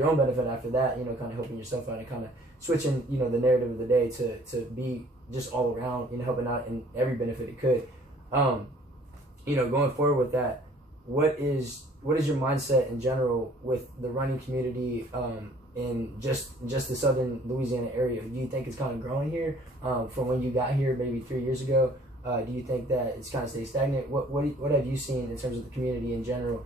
your own benefit after that, you know, kind of helping yourself out and kind of switching, you know, the narrative of the day to be just all around, you know, helping out in every benefit it could. You know, going forward with that, what is your mindset in general with the running community in just the southern Louisiana area? Do you think it's kind of growing here from when you got here maybe 3 years ago? Do you think that it's kind of stayed stagnant? What have you seen in terms of the community in general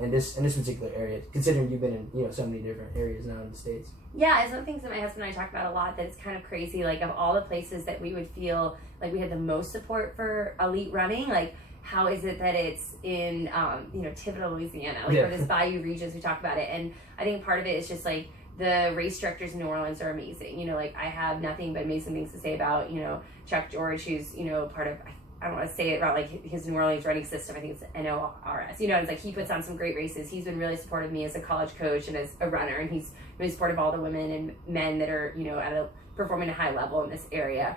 in this particular area, considering you've been in, you know, so many different areas now in the States? Yeah, it's one of the things that my husband and I talk about a lot, that it's kind of crazy, like of all the places that we would feel like we had the most support for elite running, like how is it that it's in you know, Thibodaux, Louisiana, like or this Bayou regions, we talk about it. And I think part of it is just like the race directors in New Orleans are amazing. You know, like I have nothing but amazing things to say about, you know, Chuck George, who's, you know, part of, I don't want to say it about like his New Orleans running system. I think it's NORS. You know, it's like he puts on some great races. He's been really supportive of me as a college coach and as a runner, and he's really supportive of all the women and men that are, you know, performing at a high level in this area.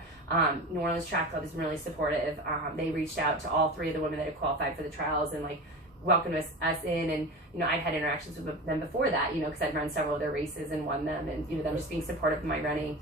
New Orleans Track Club has been really supportive. They reached out to all 3 of the women that had qualified for the trials and like welcomed us in, and you know, I'd had interactions with them before that, you know, because I'd run several of their races and won them, and you know, them just being supportive of my running.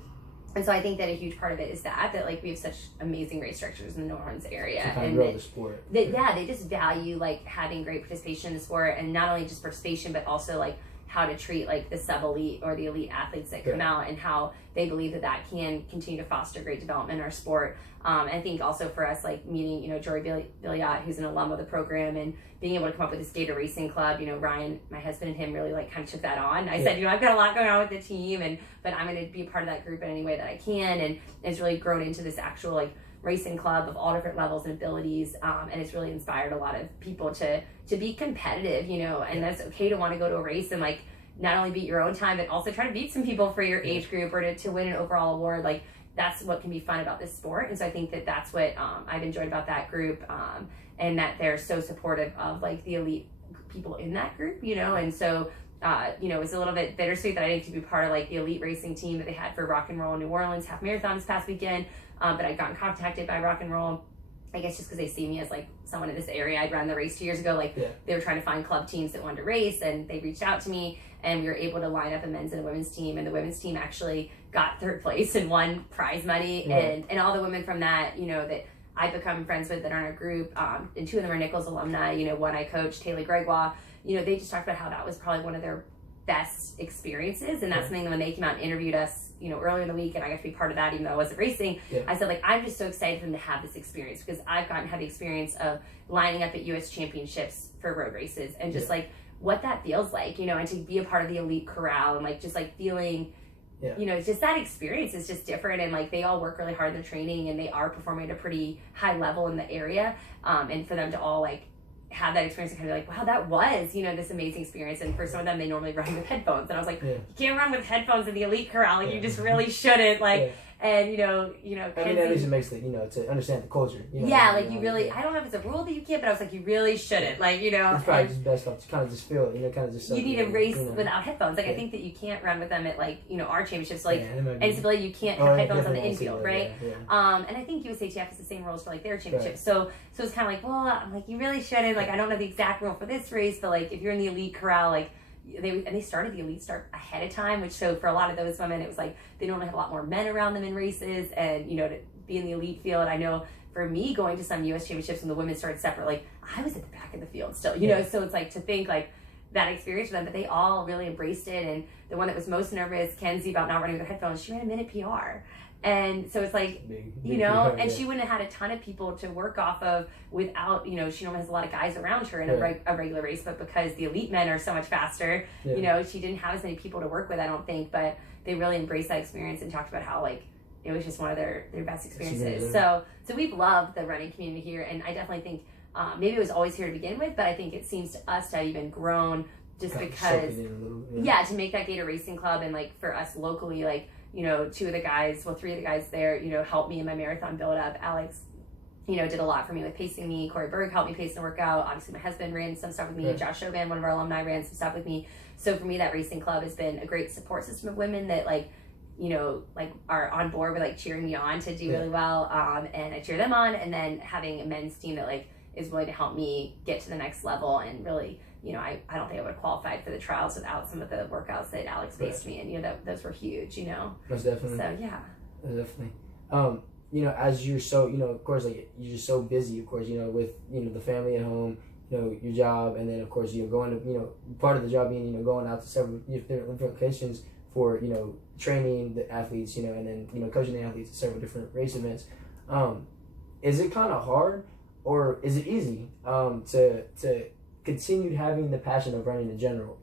And so I think that a huge part of it is that like we have such amazing race directors in the New Orleans area, and grow the sport. They just value like having great participation in the sport, and not only just participation but also like how to treat like the sub-elite or the elite athletes that come out, and how they believe that can continue to foster great development in our sport. I think also for us, like meeting, you know, Jory Billiot, who's an alum of the program, and being able to come up with this Gator Racing Club, you know, Ryan, my husband, and him really like kind of took that on. I said, you know, I've got a lot going on with the team, but I'm going to be a part of that group in any way that I can, and it's really grown into this actual like racing club of all different levels and abilities, and it's really inspired a lot of people to be competitive, you know, and that's okay to want to go to a race and like not only beat your own time but also try to beat some people for your age group, or to win an overall award. Like that's what can be fun about this sport. And so I think that that's what I've enjoyed about that group, and that they're so supportive of like the elite people in that group, you know. And so you know, it was a little bit bittersweet that I didn't get to be part of like the elite racing team that they had for Rock and Roll in New Orleans half marathon this past weekend, but I'd gotten contacted by Rock and Roll, I guess just because they see me as like someone in this area. I'd run the race 2 years ago. Like they were trying to find club teams that wanted to race, and they reached out to me, and we were able to line up a men's and a women's team. And the women's team actually got 3rd place and won prize money. And all the women from that, you know, that I've become friends with that are in our group, and 2 of them are Nichols alumni. You know, one I coached, Taylor Gregoire. You know, they just talked about how that was probably one of their best experiences, and that's something that when they came out and interviewed us, you know, earlier in the week, and I got to be part of that even though I wasn't racing, I said like, I'm just so excited for them to have this experience, because I've gotten to have the experience of lining up at US championships for road races, and just like what that feels like, you know, and to be a part of the elite corral, and like just like feeling you know, just that experience is just different. And like they all work really hard in their training, and they are performing at a pretty high level in the area, and for them to all like have that experience and kind of be like, wow, that was, you know, this amazing experience. And for some of them, they normally run with headphones, and I was like, you can't run with headphones in the elite corral, like you just really shouldn't, like and you know I mean, at least it makes it, you know, to understand the culture, you know, like you really, I don't know if it's a rule that you can't, but I was like, you really shouldn't, like, you know, it's probably just best off to kind of just feel it, you know, kind of just you need to race without headphones. Like I think that you can't run with them at like, you know, our championships, like NCAA, you can't have headphones on the infield, right? And I think USATF has the same rules for like their championships, so it's kind of like, well, I'm like, you really shouldn't, like I don't know the exact rule for this race, but like if you're in the elite corral, like they started the elite start ahead of time, which so for a lot of those women it was like they normally have a lot more men around them in races, and you know, to be in the elite field. I know for me going to some US championships when the women started separate, like I was at the back of the field still, you know, so it's like to think like that experience for them, but they all really embraced it. And the one that was most nervous, Kenzie, about not running with her headphones, she ran a minute PR. And so it's like, you know, and she wouldn't have had a ton of people to work off of without, you know, she normally has a lot of guys around her in a regular race, but because the elite men are so much faster, you know, she didn't have as many people to work with, I don't think, but they really embraced that experience and talked about how like it was just one of their best experiences. So we've loved the running community here, and I definitely think maybe it was always here to begin with, but I think it seems to us to have even grown just because, to make that Gator Racing Club, and like for us locally, like, you know, 3 of the guys there, you know, helped me in my marathon build up. Alex, you know, did a lot for me with pacing me. Corey Berg helped me pace and workout. Obviously my husband ran some stuff with me. Josh Chauvin, one of our alumni, ran some stuff with me. So for me, that racing club has been a great support system of women that like, you know, like are on board with like cheering me on to do really well. And I cheer them on, and then having a men's team that like is willing to help me get to the next level and really I don't think I would have qualified for the trials without some of the workouts that Alex based me in. Those were huge. Most definitely. So yeah. Most definitely. As you're so, of course, like you're just so busy, of course, with the family at home, your job, and then of course going to part of the job being going out to several different locations for training the athletes, and then coaching the athletes at several different race events. Is it kind of hard, or is it easy to continue having the passion of running in general?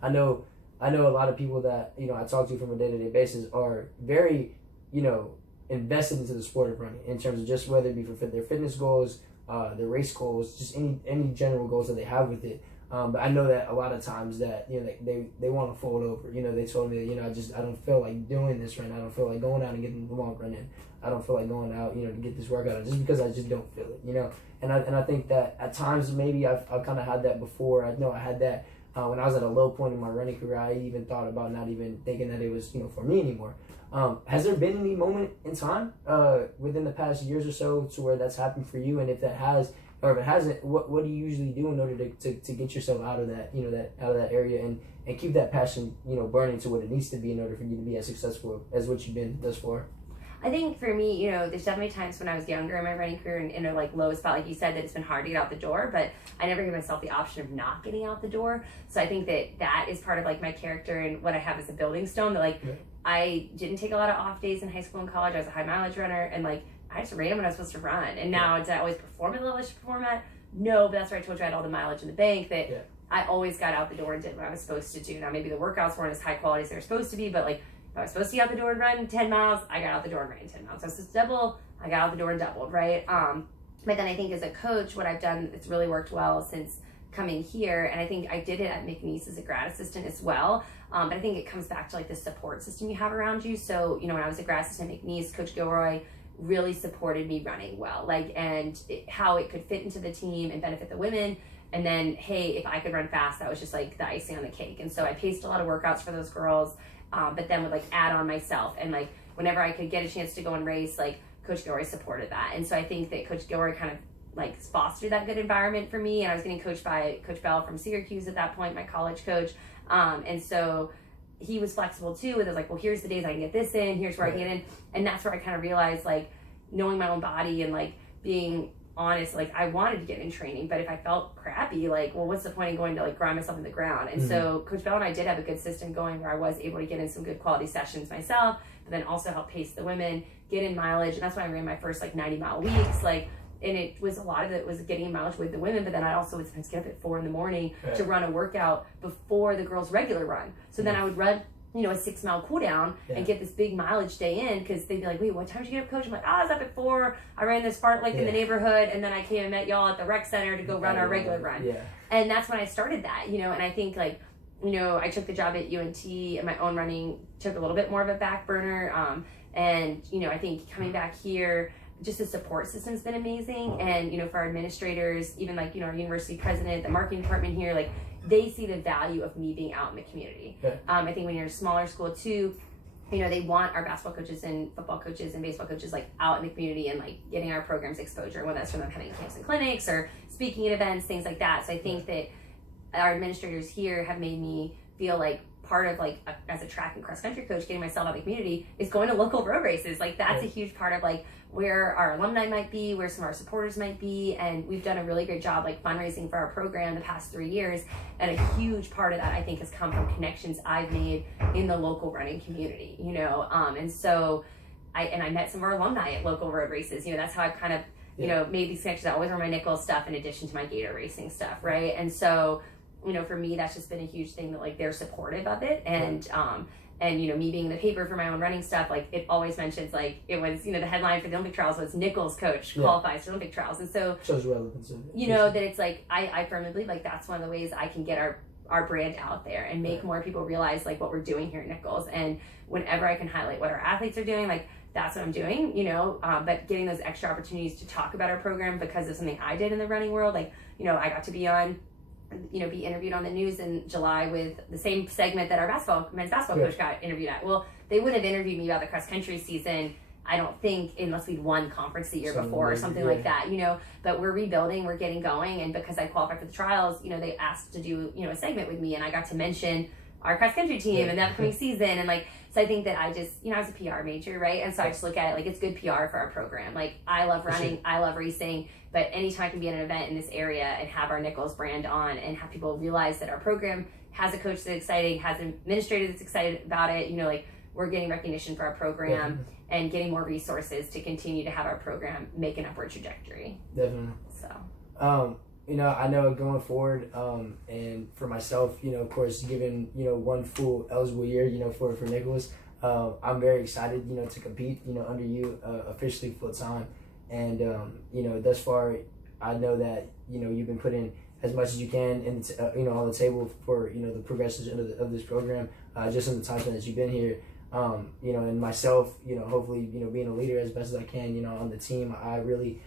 I know a lot of people that I talk to from a day-to-day basis are very invested into the sport of running in terms of just whether it be for their fitness goals, their race goals, just any general goals that they have with it. But I know that a lot of times that they want to fold over. They told me that I don't feel like doing this right now. I don't feel like going out and getting the long run in. I don't feel like going out to get this workout just because I just don't feel it. And I think that at times maybe I've kind of had that before. I know I had that when I was at a low point in my running career. I even thought about not even thinking that it was for me anymore. Has there been any moment in time within the past years or so to where that's happened for you? And if that has, or if it hasn't, what do you usually do in order to get yourself out of that out of that area and keep that passion burning to what it needs to be in order for you to be as successful as what you've been thus far? I think for me, there's definitely times when I was younger in my running career and in a low spot, like you said, that it's been hard to get out the door, but I never give myself the option of not getting out the door. So I think that is part of my character and what I have as a building stone, that I didn't take a lot of off days in high school and college. I was a high mileage runner, and I just ran when I was supposed to run. And now did I always perform at the level I should perform at? No, but that's where I told you I had all the mileage in the bank, that I always got out the door and did what I was supposed to do. Now maybe the workouts weren't as high quality as they were supposed to be, but if I was supposed to get out the door and run 10 miles, I got out the door and ran 10 miles. So I was supposed to double, I got out the door and doubled, right? But then I think as a coach, what I've done, it's really worked well since coming here, and I think I did it at McNeese as a grad assistant as well. But I think it comes back to the support system you have around you. So, when I was a grad assistant at McNeese, Coach Gilroy really supported me running well, how it could fit into the team and benefit the women. And then, hey, if I could run fast, that was just the icing on the cake. And so I paced a lot of workouts for those girls. But then would add on myself, and whenever I could get a chance to go and race, Coach Gilroy supported that. And so I think that Coach Gilroy kind of fostered that good environment for me. And I was getting coached by Coach Bell from Syracuse at that point, my college coach. And so he was flexible too. It was well, here's the days I can get this in, here's where I get in. And that's where I kind of realized knowing my own body and being honest, I wanted to get in training, but if I felt crappy, well, what's the point in going to grind myself in the ground? And so Coach Bell and I did have a good system going where I was able to get in some good quality sessions myself, but then also help pace the women, get in mileage. And that's why I ran my first 90-mile weeks. And it was a lot of it was getting in mileage with the women, but then I also would sometimes get up at 4 a.m. to run a workout before the girls' regular run. So then I would run a 6-mile cool down and get this big mileage day in, because they'd be wait, what time did you get up, coach? I'm I was up at 4. I ran this part in the neighborhood, and then I came and met y'all at the rec center to go run our regular run. And that's when I started that, and I think I took the job at UNT, and my own running took a little bit more of a back burner. And I think coming back here, just the support system's been amazing. And for our administrators, even our university president, the marketing department here, they see the value of me being out in the community. I think when you're in a smaller school too, they want our basketball coaches and football coaches and baseball coaches out in the community and getting our programs exposure, whether that's from them having camps and clinics or speaking at events, things like that. So I think that our administrators here have made me feel part of as a track and cross country coach, getting myself out in the community is going to local road races. That's a huge part of where our alumni might be, where some of our supporters might be. And we've done a really great job fundraising for our program the past 3 years. And a huge part of that, I think, has come from connections I've made in the local running community, and so I met some of our alumni at local road races. That's how I've kind of, made these connections. I always wear my Nichols stuff in addition to my Gator racing stuff, right? And so, for me, that's just been a huge thing that they're supportive of it. And me being in the paper for my own running stuff, it always mentions it was, the headline for the Olympic trials was Nichols coach qualifies for Olympic trials. And so shows relevance, that it's I firmly believe that's one of the ways I can get our brand out there and make more people realize what we're doing here at Nichols. And whenever I can highlight what our athletes are doing, that's what I'm doing, but getting those extra opportunities to talk about our program because of something I did in the running world. I got to be on, be interviewed on the news in July with the same segment that our men's basketball coach got interviewed at. Well, they wouldn't have interviewed me about the cross country season. I don't think, unless we'd won conference the year before or something like that, you know, but we're rebuilding, we're getting going. And because I qualified for the trials, you know, they asked to do, you know, a segment with me, and I got to mention our cross country team and the upcoming season. And like, so I think that I just, you know, I was a PR major, right? And so I just look at it like it's good PR for our program. Like, I love running, I love racing, but anytime I can be at an event in this area and have our Nichols brand on and have people realize that our program has a coach that's exciting, has an administrator that's excited about it, you know, like, we're getting recognition for our program and getting more resources to continue to have our program make an upward trajectory. Definitely. So, you know, I know going forward, and for myself, you know, of course, given, you know, one full eligible year, you know, for Nicholas, I'm very excited, you know, to compete, you know, under you officially full time. And, you know, thus far, I know that, you know, you've been putting as much as you can, in you know, on the table for, you know, the progressions of this program, just in the time that you've been here. You know, and myself, you know, hopefully, you know, being a leader as best as I can, you know, on the team, I really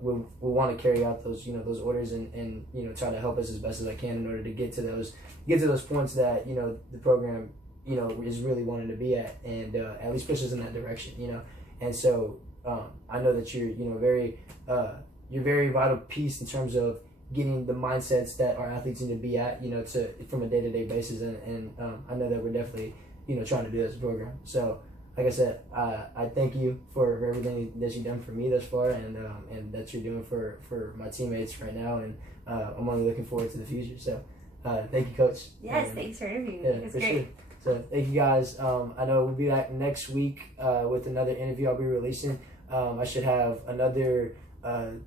will want to carry out those, you know, those orders and, you know, try to help us as best as I can in order to get to those points that, you know, the program, you know, is really wanting to be at, and at least push us in that direction, you know. And so I know that you're, you know, you're very vital piece in terms of getting the mindsets that our athletes need to be at, you know, from a day-to-day basis. And I know that we're definitely, you know, trying to do this program. So, like I said, I thank you for everything that you've done for me thus far, and that you're doing for my teammates right now, and I'm only looking forward to the future. So, thank you, Coach. Yes, thanks for interviewing me. Yeah, it's for great. sure. So, thank you guys. I know we'll be back next week with another interview I'll be releasing. I should have another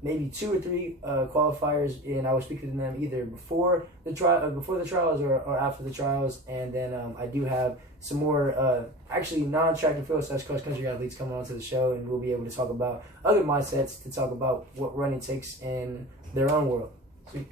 maybe 2 or 3 qualifiers, and I will speak to them either before the trials or after the trials. And then I do have some more actually non-track and field / cross country athletes coming onto the show, and we'll be able to talk about other mindsets, to talk about what running takes in their own world. Sweet.